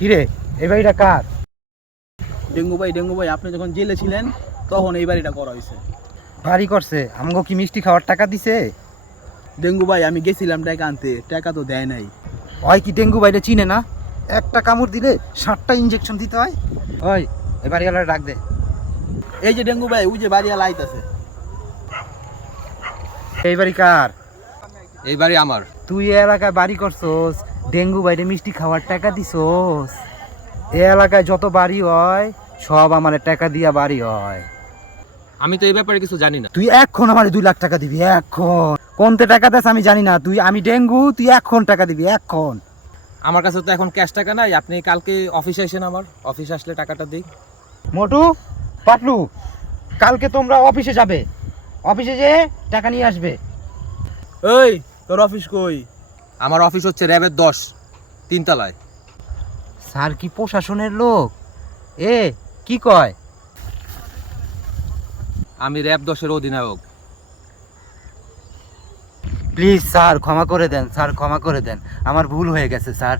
কিরে এই বাড়িটা কার? ডেঙ্গু ভাই আপনি যখন জেলে ছিলেন তখন এই বাড়িটা করা হয়েছে। বাড়ি করছে আমাকে কি মিষ্টি খাওয়ার টাকা দিছে? ডেঙ্গু ভাই আমি গেছিলাম টাকা আনতে, টাকা তো দেয় নাই। হয় কি ডেঙ্গু বাইরে চিনে না? একটা কামড় দিলে 60টা ইঞ্জেকশন দিতে হয়। ওই এই বাড়িওয়ালা ডাক দে। এই যে ডেঙ্গু ভাই, ওই যে বাড়ি আইতাছে। এই বাড়ি কার? এই বাড়ি আমার। তুই এই এলাকায় বাড়ি করছস, ডেঙ্গু বাইরে মিষ্টি খাওয়ার টাকা দিছস। এই এলাকায় যত বাড়ি হয় সব আমার টাকা দিয়া বাড়ি হয়। আমি তো এই ব্যাপারে কিছু জানি না। তুই এখন আমার 2 লাখ টাকা দিবি এখন। কোনতে টাকা দেস আমি জানি না, আমি ডেঙ্গু, তুই এখন টাকা দিবি এখন। আমার কাছে তো এখন ক্যাশ টাকা নাই, আপনি কালকে অফিসে আসেন, আমার অফিসে আসলে টাকাটা দিই। মোটু, পাটলু, কালকে তোমরা অফিসে যাবে, অফিসে যেয়ে টাকা নিয়ে আসবে। ওই তোর অফিস কই? আমার অফিস হচ্ছে র্যাবের 10 3 তলায়। স্যার কি প্রশাসনের লোক? এ কি কয়? আমি র্যাব 10-এর অধিনায়ক। প্লিজ স্যার ক্ষমা করে দেন, স্যার ক্ষমা করে দেন, আমার ভুল হয়ে গেছে স্যার।